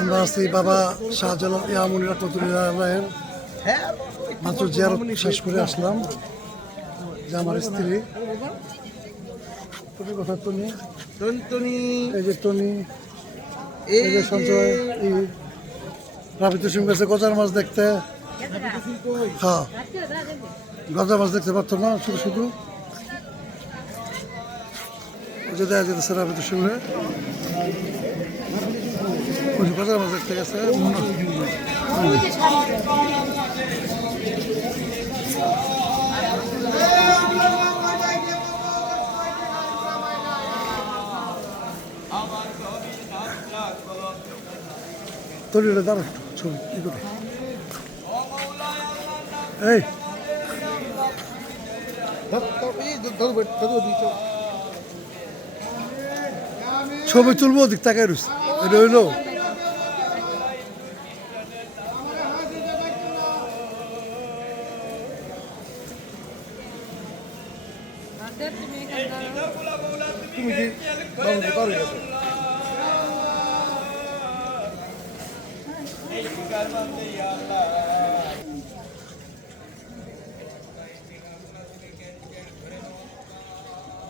আমরা আছি বাবা শাহজালাল ইয়ামুনি রহমতুল্লাহ মাত্র জিয়ারত শেষ করে আসলাম যে আমার স্ত্রী। তুমি কথা টনি। টনটনি এই যে টনি এই যে সঞ্চয় এই রাবিত সিং গেছে গজার মাছ দেখতে। হ্যাঁ গজার মাছ দেখতে পারতো না শুধু শুধু? ওই যে দেখা যেতেছে রাবিত সিংহে ওই যে গজার মাছ দেখতে গেছে মনে হয়। ছবি কি করে এই ছবি তুলবো দিক তাকাই রুস এটা হইলো তুমি কি বাবুকে পারো গেছো এই গান বান্দে আল্লাহ